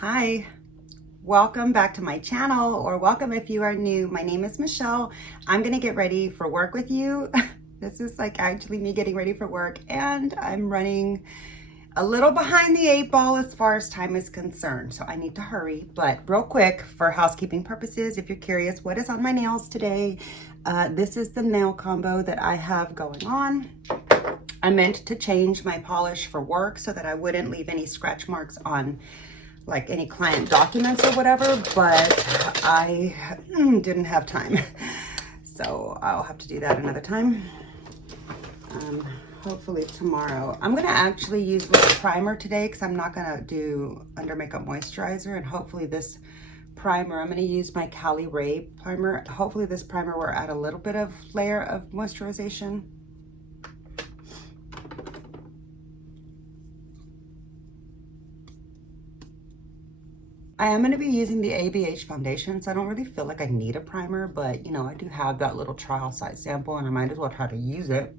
Hi, welcome back to my channel, or welcome if you are new. My name is Michelle. I'm gonna get ready for work with you. This is like actually me getting ready for work, and I'm running a little behind the 8 ball as far as time is concerned, so I need to hurry. But real quick, for housekeeping purposes, if you're curious what is on my nails today, this is the nail combo that I have going on. I meant to change my polish for work so that I wouldn't leave any scratch marks on like any client documents or whatever, but I didn't have time. So I'll have to do that another time. Hopefully tomorrow. I'm gonna actually use lip primer today because I'm not gonna do under makeup moisturizer, and hopefully this primer, I'm gonna use my Cali Ray primer. Hopefully this primer will add a little bit of layer of moisturization. I am going to be using the ABH foundation, so I don't really feel like I need a primer, but you know, I do have that little trial size sample and I might as well try to use it.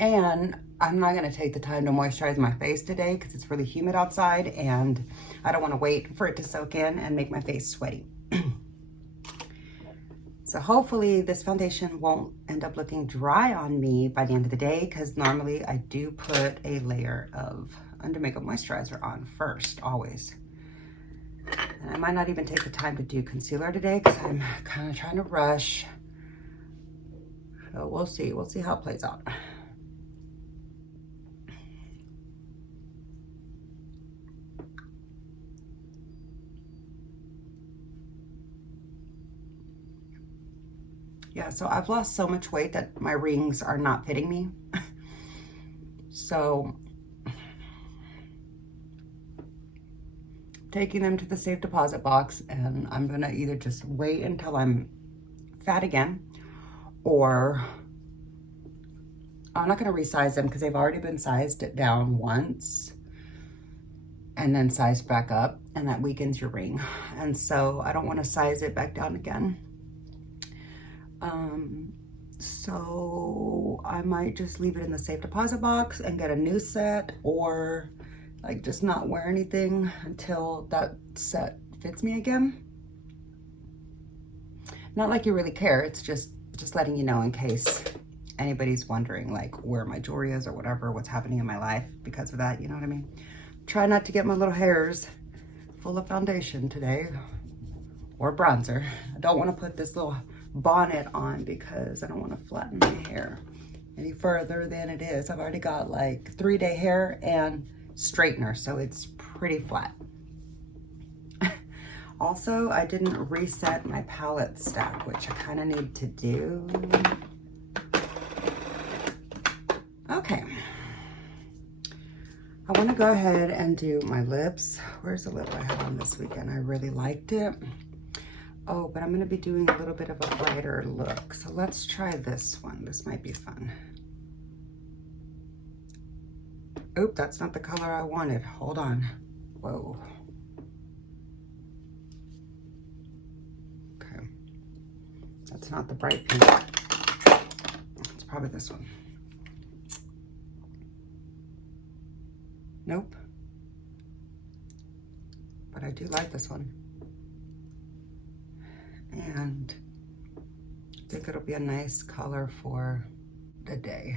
And I'm not going to take the time to moisturize my face today because it's really humid outside and I don't want to wait for it to soak in and make my face sweaty. So hopefully this foundation won't end up looking dry on me by the end of the day, because normally I do put a layer of under makeup moisturizer on first, always. And I might not even take the time to do concealer today because I'm kind of trying to rush. So we'll see. We'll see how it plays out. Yeah, so I've lost so much weight that my rings are not fitting me. So taking them to the safe deposit box, and I'm gonna either just wait until I'm fat again, or I'm not gonna resize them because they've already been sized down once and then sized back up, and that weakens your ring. And so I don't want to size it back down again. So I might just leave it in the safe deposit box and get a new set, or like just not wear anything until that set fits me again. Not like you really care, it's just letting you know in case anybody's wondering like where my jewelry is or whatever, what's happening in my life because of that, you know what I mean? Try not to get my little hairs full of foundation today, or bronzer. I don't want to put this little bonnet on because I don't want to flatten my hair any further than it is. I've already got like 3-day hair and straightener, so it's pretty flat. Also, I didn't reset my palette stack, which I kind of need to do. Okay. I want to go ahead and do my lips. Where's the lip I had on this weekend? I really liked it. Oh, but I'm going to be doing a little bit of a brighter look. So let's try this one. This might be fun. Oop, that's not the color I wanted. Hold on. Whoa. Okay. That's not the bright pink. It's probably this one. Nope. But I do like this one. And I think it'll be a nice color for the day.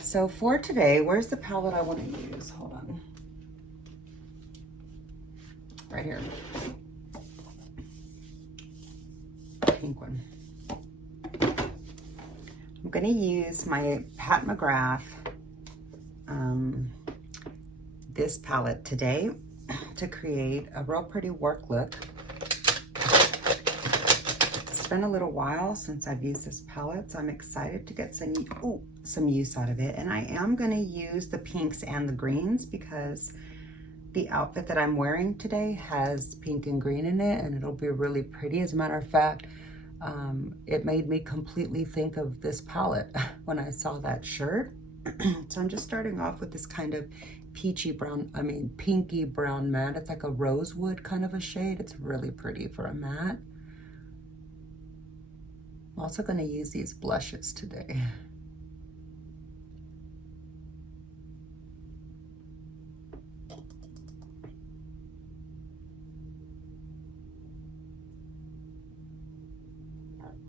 So for today, where's the palette I want to use? Hold on. Right here. Pink one. I'm going to use my Pat McGrath this palette today to create a real pretty work look. It's been a little while since I've used this palette, so I'm excited to get some use out of it. And I am going to use the pinks and the greens because the outfit that I'm wearing today has pink and green in it, and it'll be really pretty. As a matter of fact, it made me completely think of this palette when I saw that shirt. So I'm just starting off with this kind of peachy brown, pinky brown matte. It's like a rosewood kind of a shade. It's really pretty for a matte. I'm also going to use these blushes today.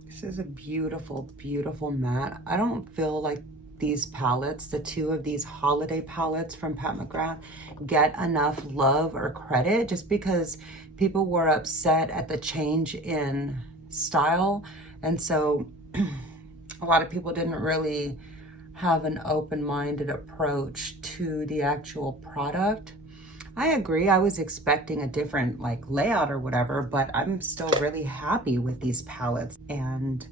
This is a beautiful, beautiful matte. I don't feel like these palettes, the two of these holiday palettes from Pat McGrath, get enough love or credit just because people were upset at the change in style. And so a lot of people didn't really have an open-minded approach to the actual product. I agree, I was expecting a different like layout or whatever, but I'm still really happy with these palettes. And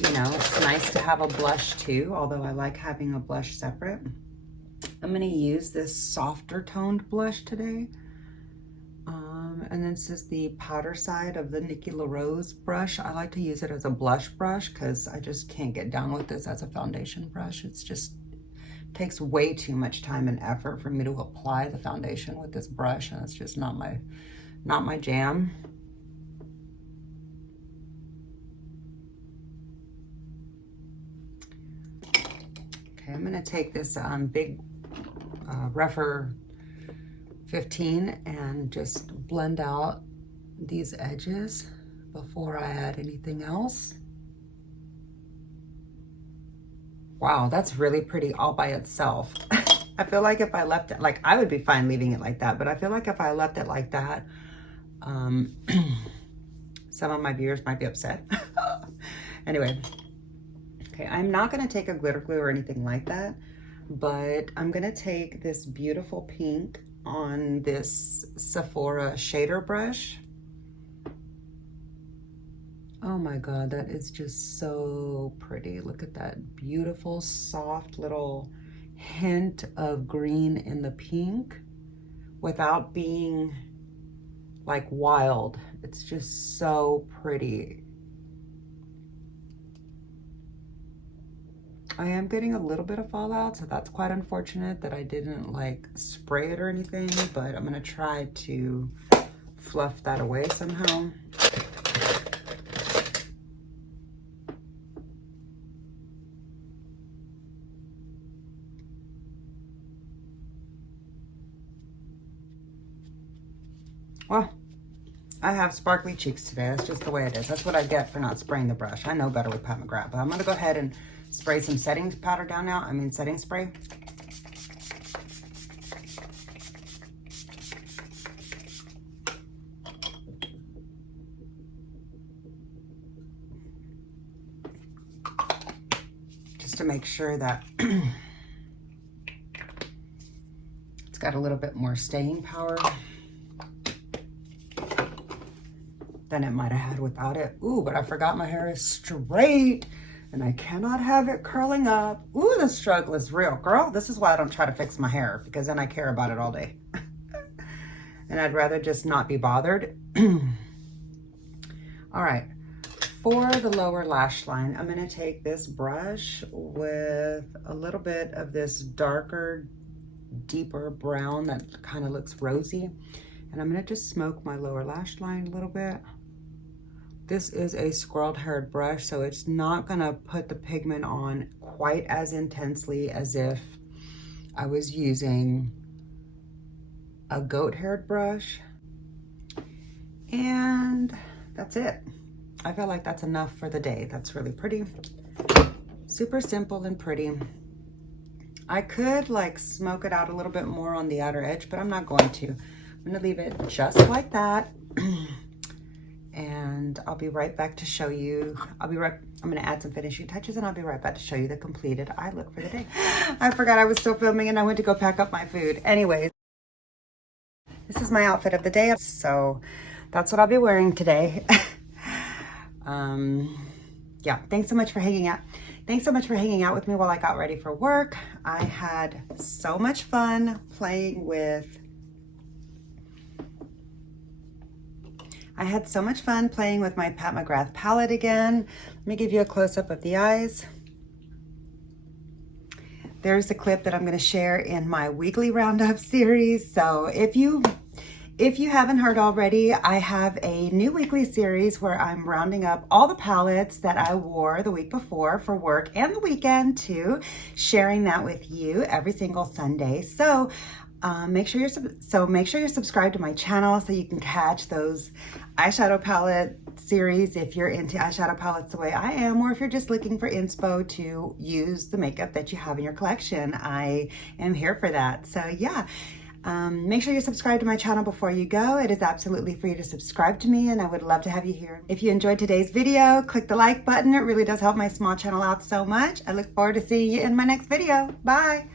you know, it's nice to have a blush too, although I like having a blush separate. I'm gonna use this softer toned blush today. And then this is the powder side of the Nikki LaRose brush. I like to use it as a blush brush because I just can't get down with this as a foundation brush. It's just takes way too much time and effort for me to apply the foundation with this brush, and it's just not my jam. Okay, I'm gonna take this big Rephr 15 and just blend out these edges before I add anything else. Wow, that's really pretty all by itself. I feel like if I left it, like I would be fine leaving it like that, but I feel like if I left it like that, some of my viewers might be upset. Anyway, okay, I'm not gonna take a glitter glue or anything like that, but I'm gonna take this beautiful pink on this Sephora shader brush. Oh my God, that is just so pretty. Look at that beautiful, soft little hint of green in the pink without being like wild. It's just so pretty. I am getting a little bit of fallout, so that's quite unfortunate that I didn't like spray it or anything, but I'm gonna try to fluff that away somehow. Well, I have sparkly cheeks today. That's just the way it is. That's what I get for not spraying the brush. I know better with Pat McGrath, but I'm gonna go ahead and spray some setting powder down now. I mean setting spray. Just to make sure that it's got a little bit more staying power than it might have had without it. Ooh, but I forgot my hair is straight and I cannot have it curling up. Ooh, the struggle is real, girl. This is why I don't try to fix my hair, because then I care about it all day. And I'd rather just not be bothered. All right, for the lower lash line, I'm gonna take this brush with a little bit of this darker, deeper brown that kind of looks rosy. And I'm gonna just smoke my lower lash line a little bit. This is a scrolled haired brush, so it's not gonna put the pigment on quite as intensely as if I was using a goat haired brush. And that's it. I feel like that's enough for the day. That's really pretty. Super simple and pretty. I could like smoke it out a little bit more on the outer edge, but I'm not going to. I'm gonna leave it just like that. And I'll be right back to show you. I'm gonna add some finishing touches and I'll be right back to show you the completed eye look for the day. I forgot I was still filming and I went to go pack up my food. Anyways, this is my outfit of the day. So that's what I'll be wearing today. Yeah, thanks so much for hanging out. Thanks so much for hanging out with me while I got ready for work. I had so much fun playing with my Pat McGrath palette again. Let me give you a close-up of the eyes. There's a clip that I'm going to share in my weekly roundup series. So if you If you haven't heard already, I have a new weekly series where I'm rounding up all the palettes that I wore the week before for work and the weekend too, sharing that with you every single Sunday. So make sure you're subscribed to my channel so you can catch those eyeshadow palette series if you're into eyeshadow palettes the way I am, or if you're just looking for inspo to use the makeup that you have in your collection. I am here for that. So yeah. Make sure you're subscribed to my channel before you go. It is absolutely free to subscribe to me, and I would love to have you here. If you enjoyed today's video, click the like button. It really does help my small channel out so much. I look forward to seeing you in my next video. Bye.